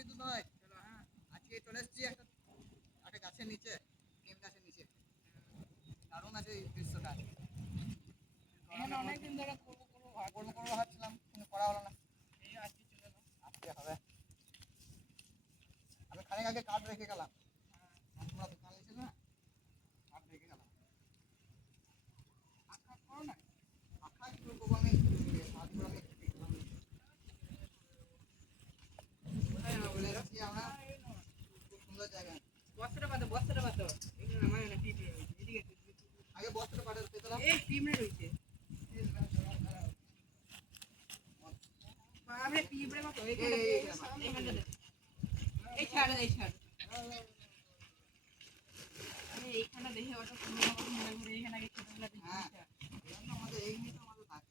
বিদ্যুৎ ভাই, আজকে চলে এসেছি একটা একটা গাছের নিচে, নিম গাছের নিচে। দারুণ আছে এই দৃশ্যটা। এখানে অনেকদিন ধরে করবো করবো ভাবছিলাম, কিন্তু করা হলো না। এই আজকে চলে এলাম। আজকে হবে। আমি খানিক আগে কাঠ রেখে গেলাম, তোমরা দোকান নিয়েছিল না, কাঠ রেখে গেলাম। আঁকা করো না। আঁকা কি করবো আমি, কাঠগুলো আমি চলে এসেছি আমরা খুব সুন্দর জায়গায়। বস্তাটা পাতো এখানে আমার না টিপ রয়েছে এদিকে আগে বস্তাটা পাঠাতে পেতাম। এই টিম রয়েছে বাবা টিপ রে মতো এখানে এই ছাড় আমি এইখানে দেখে অত পুরোনো কথা মনে করে এখানে আগে ছোটবেলা দেখি হ্যাঁ, আমাদের এই নিয়ে তো আমাদের থাকে।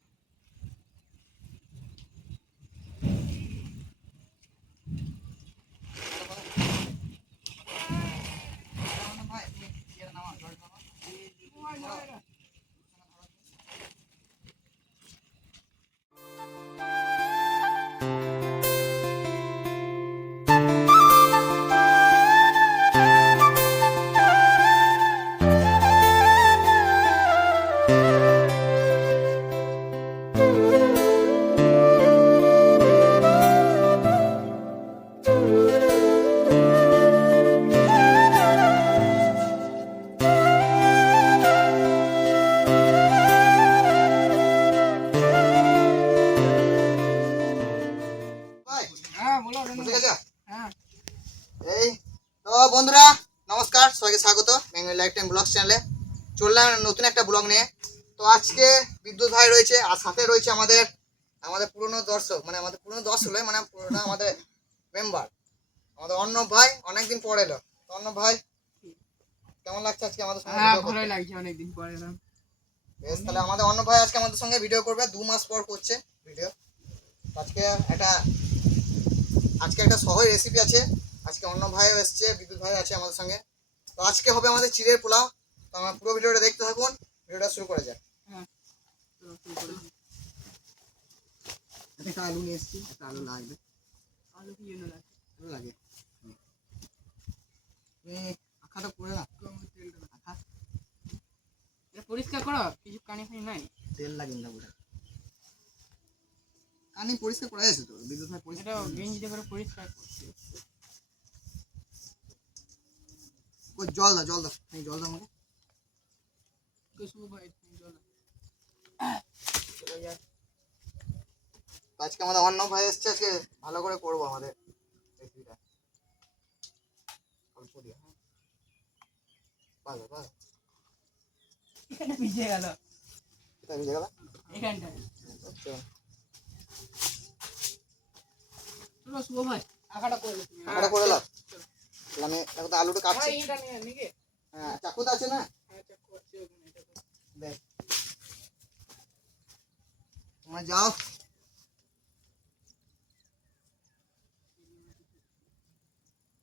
ভাই তুমি ইয়ে নামা, জল নামা। হ্যাঁ বলো বুঝে গেছো? হ্যাঁ এই তো বন্ধুরা, নমস্কার, সবাইকে স্বাগত বেঙ্গলি লাইফ টাইম ব্লগস চ্যানেলে। চললাম নতুন একটা ব্লগ নিয়ে। তো আজকে বিদ্যুৎ ভাই রয়েছে, আর সাথে রয়েছে আমাদের আমাদের পুরনো দর্শক, মানে আমাদের পুরনো দর্শক নয়, মানে পুরোনো আমাদের মেম্বার, আমাদের অর্ণব ভাই। অনেকদিন পর এলো। তো অর্ণব ভাই, কেমন লাগছে আজকে আমাদের সঙ্গে হ্যাঁ ভিডিও করতে? ভালোই লাগছে অনেকদিন পরে এলাম। বেশ, তাহলে আমাদের অর্ণব ভাই আজকে আমাদের সঙ্গে ভিডিও করবে, 2 মাস পর করছে ভিডিও। আজকে একটা আজকে একটা সহজ রেসিপি আছে। আজকে অর্ণব ভাইও এসছে, বিদ্যুৎ ভাই আছে আমাদের সঙ্গে। তো আজকে হবে আমাদের চিড়ের পোলাও। তো আমার পুরো ভিডিওটা দেখতে থাকুন, ভিডিওটা শুরু করা যাক। হ্যাঁ চলো শুরু করি। একটা আলু নিয়ে এসেছি, একটা আলু লাগবে। আলু কি জন্য লাগছে? আলু লাগে। তুমি আখাটা করে না, তেলটা আখা এটা পরিষ্কার করো, কিছু কানি ফানি নাই। তেল লাগে না বুঝা। কানি পরিষ্কার করা আছে তো, বিদ্যুৎ ভাই পরিষ্কার এটা করে নিয়েছে। গেঞ্জিতে করে পরিষ্কার করছে। ওই জল দাও, জল দাও, এই জল দাও আমাকে। কুসুম ভাই জল চলে যাক। তো আজকে আমাদের অর্ণব ভাই এসছে, আজকে ভালো করে করবো আমাদের রেসিপিটা। অল্প দিয়ে, হ্যাঁ বাস বাস। এটা ভিজে গেল এটা ভিজে গেল। এখানটা। আচ্ছা, চলো শুভ ভাই আঁকাটা করে লো তুমি। আখাটা করে নাও। তাহলে আমি এখন তো আলুটা কাটছি। এটা নিয়ে নাকি? হ্যাঁ, চাকু তো আছে না? হ্যাঁ চাকু আছে ওখানে, এটা করো। দেখ, তোমরা যাও।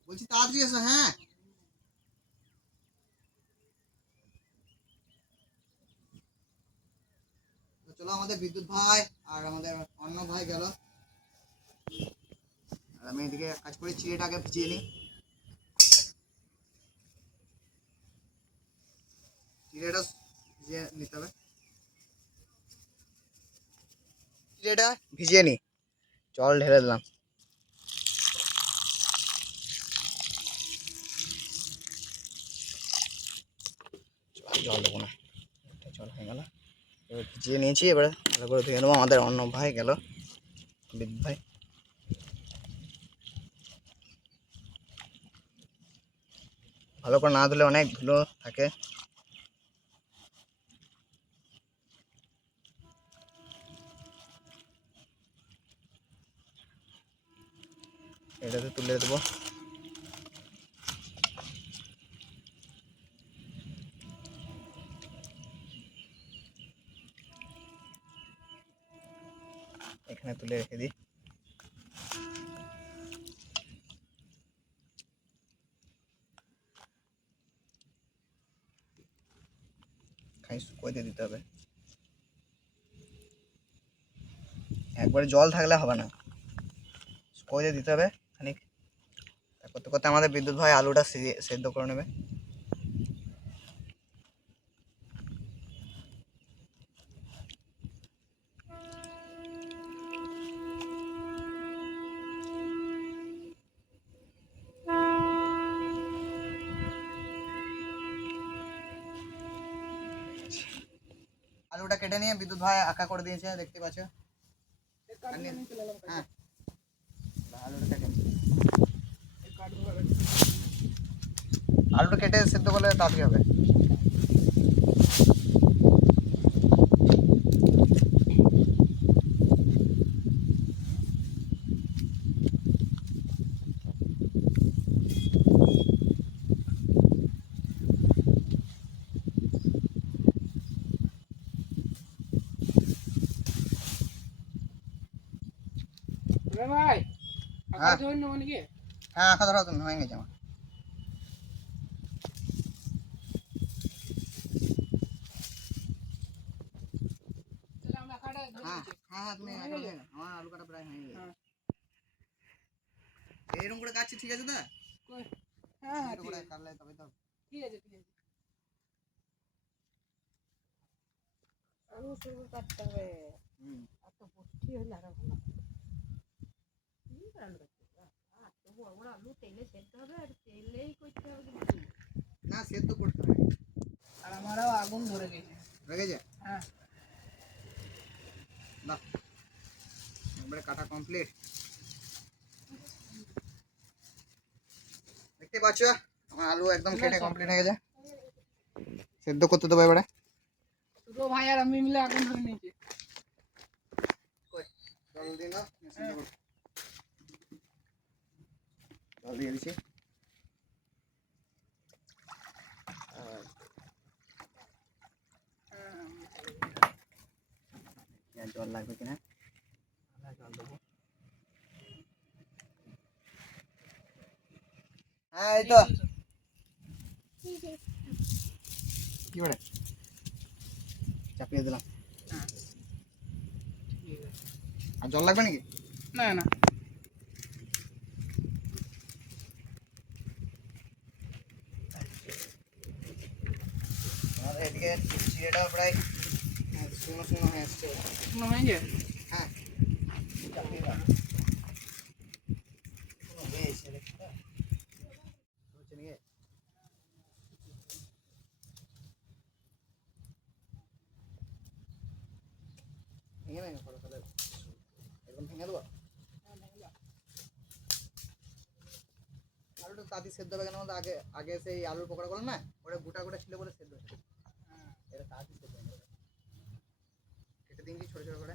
বলছি তাড়াতাড়ি এসো। হ্যাঁ, তো চলো, আমাদের বিদ্যুৎ ভাই আর আমাদের অন্য ভাই গেল, আর আমি এদিকে কাজ করি। চিড়েটাকে ভিজিয়ে নিই। চিড়েটা ভিজিয়ে নিতে হবে। চিড়েটা ভিজিয়ে নিই, জল ঢেলে দিলাম। জল দেবো না, জল হয়ে গেল। এবার ভিজিয়ে নিয়েছি, এবারে ভালো করে ধুয়ে নেবো। আমাদের অন্য ভাই গেল, বিদ্যুৎ ভাই। ভালো করে না ধুলে অনেক ধুলো থাকে। এটাতে তুলে দেবো। এখানে তুলে রেখে দিই। খাই শুকোতে দিতে হবে, একবারে জল থাকলে হবে না, শুকোতে দিতে হবে খানিক। করতে করতে আমাদের বিদ্যুৎ ভাই আলুটা সেদ্ধ করে নেবে। আলুটা কেটে নিয়ে বিদ্যুৎ ভাই আঁকা করে দিয়েছে, দেখতে পাচ্ছ। হ্যাঁ, আলুটা কেটে আলুটা কেটে সেদ্ধ করলে তাড়াতাড়ি হবে। ভাই হ্যাঁ ধরে নেবো নাকি? হ্যাঁ, আঁকা ধরাও তুমি, হয়ে গেছে আমার। তাহলে আমরা আঁকাটা ধরে হ্যাঁ নিচ্ছি। হ্যাঁ হ্যাঁ, তুমি আঁকা ধরে নাও। আমার আলু কাটা প্রায় হয়ে গেছে। এইরকম করে কাটছি, ঠিক আছে দা? হ্যাঁ হ্যাঁ, এরকম করে কাটলে তবে তো। ঠিক আছে ঠিক আছে। আলু শুরু কাটতে হবে, হুম, এত পুষ্টি হলে আরো ভালো। আলু কাটতে হবে, এত বড় বড় আলু তেলে সেদ্ধ হবে, আর তেলেই করতে হবে কিন্তু। না সেদ্ধ করতে হবে। আর আমারও আগুন ধরে গেছে। হয়ে গেছে? হ্যাঁ, বাহ, একবারে কাটা কমপ্লিট। দেখতে পাচ্ছ আমার আলু একদম কেটে কমপ্লিট হয়ে গেছে। সেদ্ধ করতে দেবো এবারে। দুটো ভাই আর আমি মিলে আগুন ধরে নিয়েছি। জল দিয়ে দাও, সেদ্ধ করো। জল দিয়ে দিচ্ছি। জল লাগবে কিনা, জল দেবো। হ্যাঁ এই তো। কি বলে চাপিয়ে দিলাম। আর জল লাগবে নাকি? না না, আমাদের এদিকে চিড়েটাও প্রায় শুকনো শুকনো হয়ে আসছে। শুকনো হয়ে যায়। হ্যাঁ, চাপিয়ে দাও। শুকনো হয়ে এসছে, দেখছো তো? হচ্ছে নাকি? ভেঙে ভেঙে করো তাহলে, একদম ভেঙে দেবো। আলুটা তাড়াতাড়ি সেদ্ধ হবে কেন বলতো, আগে আগে সেই আলুর পকোড়া করলাম না, ওটা গোটা গোটা ছিল বলে সেদ্ধ হয়েছে। এটা তাড়াতাড়ি সেদ্ধ হয়ে যাবে। কেটে দিন কি ছোট ছোট করে।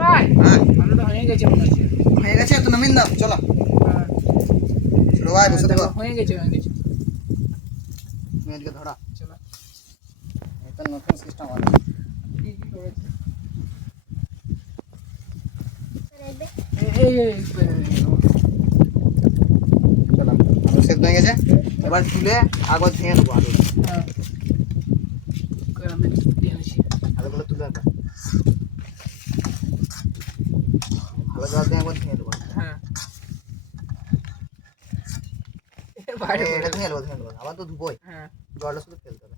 ভাই হ্যাঁ আলুটা হয়ে গেছে মনে হচ্ছে। হয়ে গেছে তো, নামিয়ে দাও চলো। হ্যাঁ, ছোট ভাই বসে থাকো, হয়ে গেছে হয়ে গেছে। তুমি এদিকে ধরা। চলো, এটা নতুন সিস্টেম আছে। কি কি করেছে? এই চলো, আলু সেদ্ধ হয়ে গেছে, এবার তুলে আগে ভেঙে দেবো আলুটা। হ্যাঁ, আমি দিয়ে দিচ্ছি। আলুগুলো তুলে একবার ভালো জল দিয়ে একবার ভেঙে দেবো। হ্যাঁ, বাইরে এটা ভেঙে দেবো, ভেঙে দেবো, আবার তো ধুবোই, হ্যাঁ, জলটা শুধু ফেলতে হবে।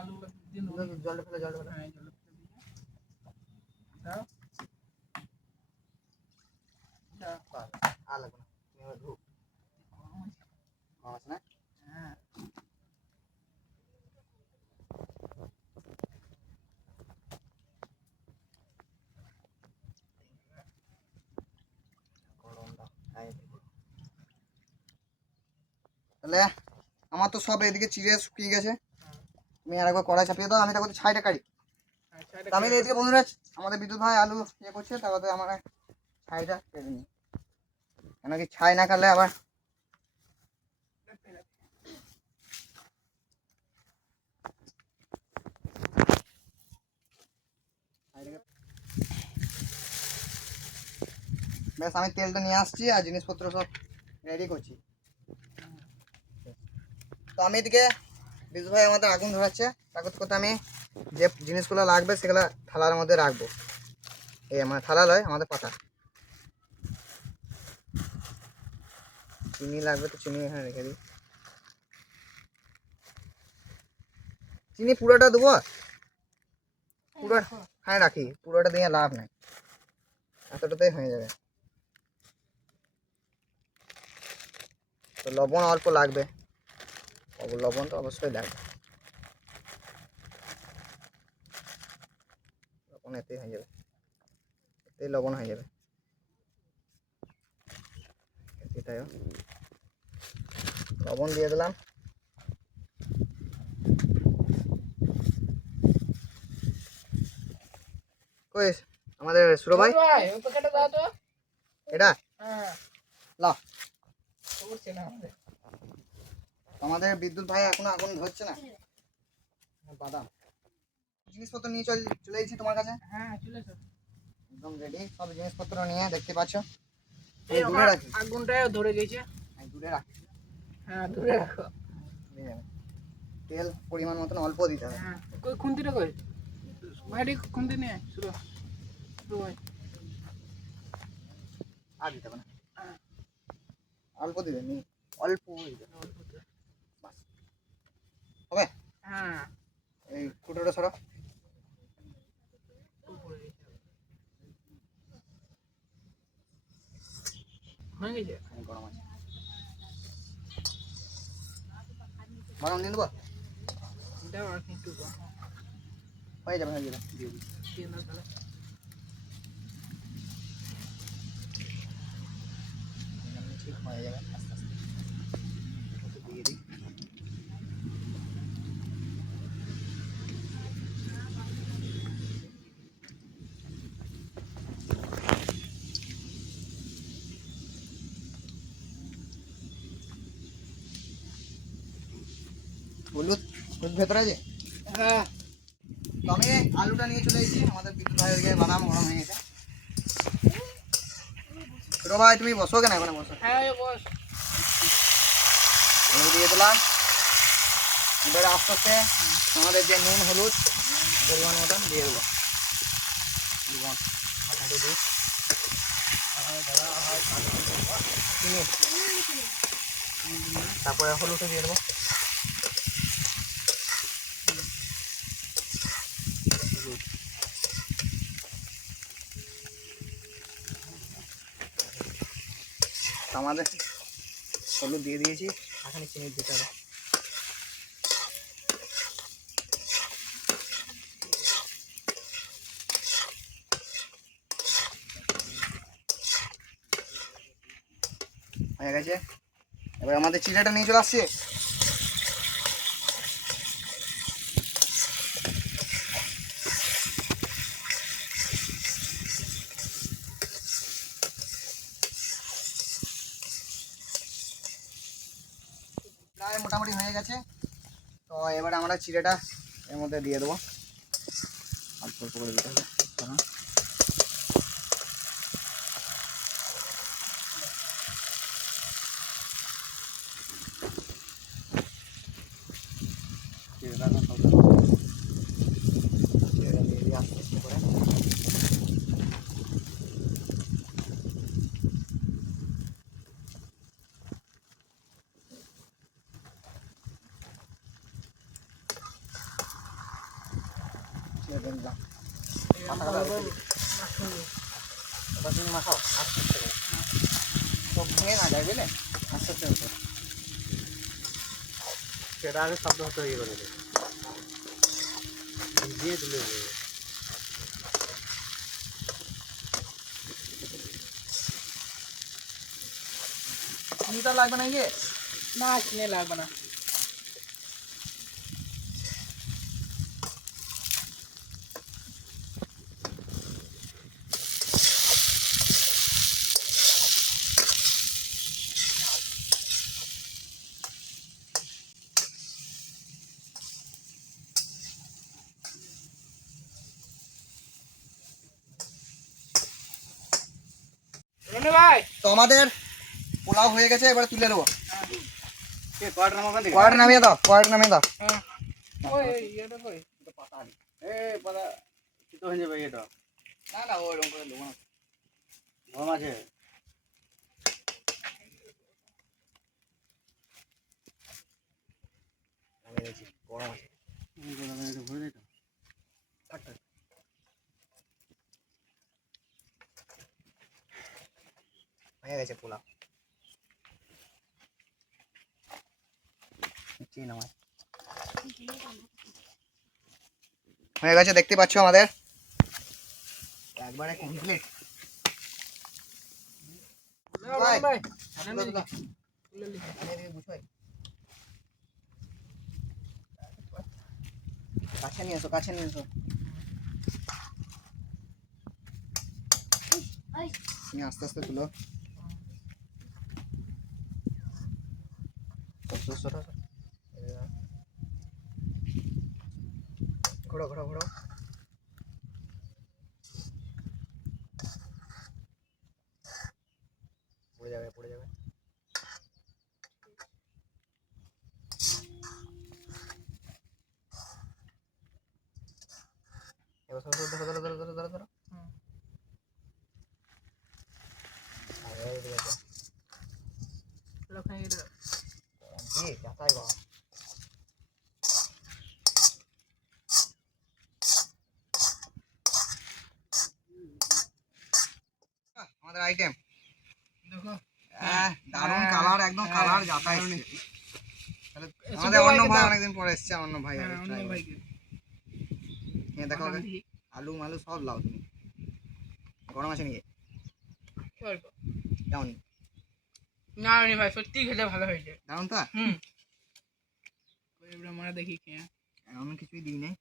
আলু দিন জলটা ফেলে, জলটা ফেলে। হ্যাঁ, জল দাও দাও। বাস, আর লাগবে না, তুমি এবার ধুও। কম আছে না? হ্যাঁ, তাহলে আমার তো সব এদিকে চিড়ে শুকিয়ে গেছে। তুমি আর একবার কড়াই চাপিয়ে দাও, আমি তখন ছাইটা কাটি। তো আমি এদিকে বন্ধুরা আমাদের বিদ্যুৎ ভাই আলু ইয়ে করছে, তারপরে আমার ছাইটা কেটে নিই, কেন কি ছাই না কাটলে আবার ব্যাস আমি তেলটা নিয়ে আসছি আর জিনিসপত্র সব রেডি করছি। তো আমি এদিকে বিদ্যুৎ ভাই আমাদের আগুন ধরাচ্ছে, তারপর করতে আমি যে জিনিসগুলো লাগবে সেগুলো থালার মধ্যে রাখবো। এই আমার থালা লয়, আমাদের পাতা। চিনি লাগবে তো চিনি এখানে রেখে দিই। চিনি পুরোটা দেবো, পুরো হ্যাঁ রাখি, পুরোটা দিয়ে লাভ নাই, এতটাতেই হয়ে যাবে। তো লবণ অল্প লাগবে, লবণ তো অবশ্যই লাগবে, লবণ এতেই হয়ে যাবে, এতেই লবণ হয়ে যাবে। এটাই লবণ দিয়ে দিলাম। কই আমাদের সুরো ভাই, এটা লাও। আমাদের বিদ্যুৎ ভাই এখনো আগুন ধরছে না। বাদাম জিনিসপত্র নিয়ে চলে এসেছি তোমার কাছে। হ্যাঁ চলে এসো। একদম রেডি সব জিনিসপত্র নিয়ে, দেখতে পাচ্ছ। এই দূরে রাখি, আগুনটাও ধরে গেছে। দূরে রাখি। হ্যাঁ দূরে রাখো। তেল পরিমাণ মতন অল্প দিতে হবে। হ্যাঁ কই খুন্তিটা কই ভাইটি, খুন্তি নিয়ে শুরু শুরু ভাই। আর দিতে হবে না, অল্প দিবে নি, অল্প হবে। হ্যাঁ এই কুটোটা সরো। হয়ে গেছে। গরম আছে, গরম দিয়ে দেবো, দাও আর একটু দাও। হয়ে যাবে দিয়ে দিই। দিয়ে দাও তাহলে। ঠিক হয়ে যাবে আস্তে আস্তে, একটু দিয়ে দিই। হলুদ হলুদ ভেতরে আছে। হ্যাঁ তো আমি আলুটা নিয়ে চলে এসেছি, আমাদের বিদ্যুৎ ভাইয়ের দিকে বাদাম গরম হয়ে গেছে। ছোটো ভাই তুমি বসো কেন, এখানে বসো। হ্যাঁ বস। আলু দিয়ে দিলাম, এবারে আস্তে আস্তে আমাদের যে নুন হলুদ পরিমাণ মতন দিয়ে দেবো। তারপরে হলুদও দিয়ে দেবো। আমাদের হলুদ দিয়ে দিয়েছি, এখানে চিনি দিতে হবে। হয়ে গেছে, এবার আমাদের চিড়াটা নিয়ে চলে আসছে। প্রায় মোটামুটি হয়ে গেছে। তো এবারে আমরা চিড়েটা এর মধ্যে দিয়ে দেবো, অল্প অল্প করে দিতে হবে। চিড়েটা দিয়ে দিয়ে আস্তে আস্তে করে দিলাম। তুমি মাখাও আস্তে আস্তে করে, সব ভেঙে না যায় বুঝলে, আস্তে আস্তে হতো। সেটা আগে শব্দ হতে ইয়ে করে দিয়ে তুলে চিনিটা লাগবে না ইয়ে না চিনি লাগবে না। সামনে ভাই। তো আমাদের পোলাও হয়ে গেছে, এবার তুলে নেবো। কে কয়টা নামাবেন দিকে? কড়াইটা নামিয়ে দাও, কড়াইটা নামিয়ে দাও। হ্যাঁ। ওই এটা কই? এ পাতা কি তো হয়ে যাবে এটা। না না ওরকম করে দেবো না। গরম আছে। নামিয়ে দিয়েছি, গরম আছে। এটা ভরে দে তো। থাক থাক। হয়ে গেছে পোলাও। চিনি নামাই। হয়ে গেছে, দেখতে পাচ্ছ আমাদের একবারে কমপ্লিট। ভাই ভাই। কাছে নিয়ে এসো, কাছে নিয়ে এসো। তুমি আস্তে আস্তে তুলো। ঘোরো ঘোরো ঘোরো। পড়ে যাবে, পড়ে যাবে। এবার ধরো ধরো ধরো ধরো ধরো ধরো ধরো। আরে এই দেখো। লখাই এটা। কি যাতাই বাবা। আমাদের আইটেম দেখো। দারুণ কালার, একদম কালার যাতাই এসছে। তাহলে আমাদের ছোট অন্য ভাইকে ভাই দাও। অনেকদিন পরে এসছে, অন্য ভাই হ্যাঁ, অন্য ভাইকে। দেখো বাদাম দিই। আলু মালু সব লাও তুমি। গরম আছে নাকি? অল্প। কেমন? না রে ভাই, সত্যি খেতে ভালো হয়েছে। দারুণ তো? হুম। এবার আমরা দেখি খেয়ে। এমন কিছুই দিই নাই।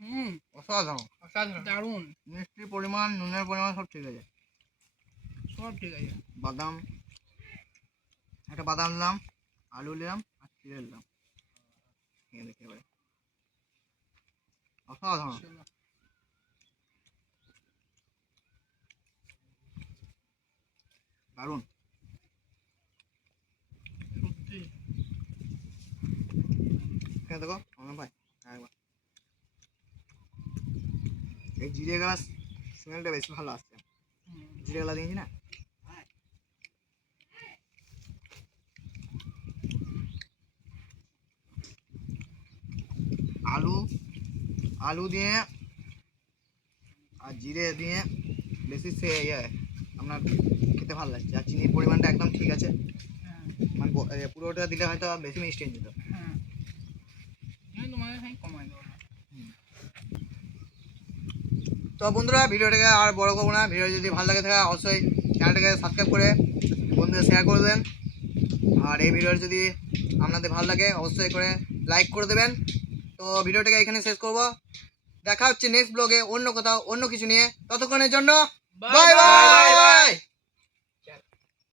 হুম, অসাধারণ। অসাধারণ। দারুণ। মিষ্টির পরিমাণ, নুনের পরিমাণ সব ঠিক আছে। সব ঠিক আছে। বাদাম, একটা বাদাম নিলাম, আলু নিলাম আর চিড়ে নিলাম। খেয়ে দেখি এবারে। অসাধারণ। চলো। দারুণ। সত্যি। খেয়ে দেখো আমার ভাই একবার। এই জিরে গাছ স্মেলটা বেশি ভালো আসছে। হুম। জিরে গালা দিয়েছি না। আলু আলু দিয়ে আর জিরে দিয়ে বেশি সে আপনার খেতে ভালো লাগছে। আর চিনির পরিমাণটা একদম ঠিক আছে। হ্যাঁ, মানে পুরোটা দিলে হয়তো বেশি মিষ্টি হয়ে যেত। হ্যাঁ। আমি তোমাকে খাই কমাই দেবো না। তো বন্ধুরা, ভিডিওটাকে আর বড় করবো না। ভিডিও যদি ভালো লাগে থাকে অবশ্যই চ্যানেলটাকে সাবস্ক্রাইব করে বন্ধুদের শেয়ার করে দেবেন। আর এই ভিডিওর যদি আপনাদের ভালো লাগে অবশ্যই করে লাইক করে দেবেন। তো ভিডিওটাকে এখানে শেষ করব। দেখা হচ্ছে নেক্সট ব্লগে অন্য কোথাও অন্য কিছু নিয়ে। ততক্ষণের জন্য Bye বাই bye. বাই।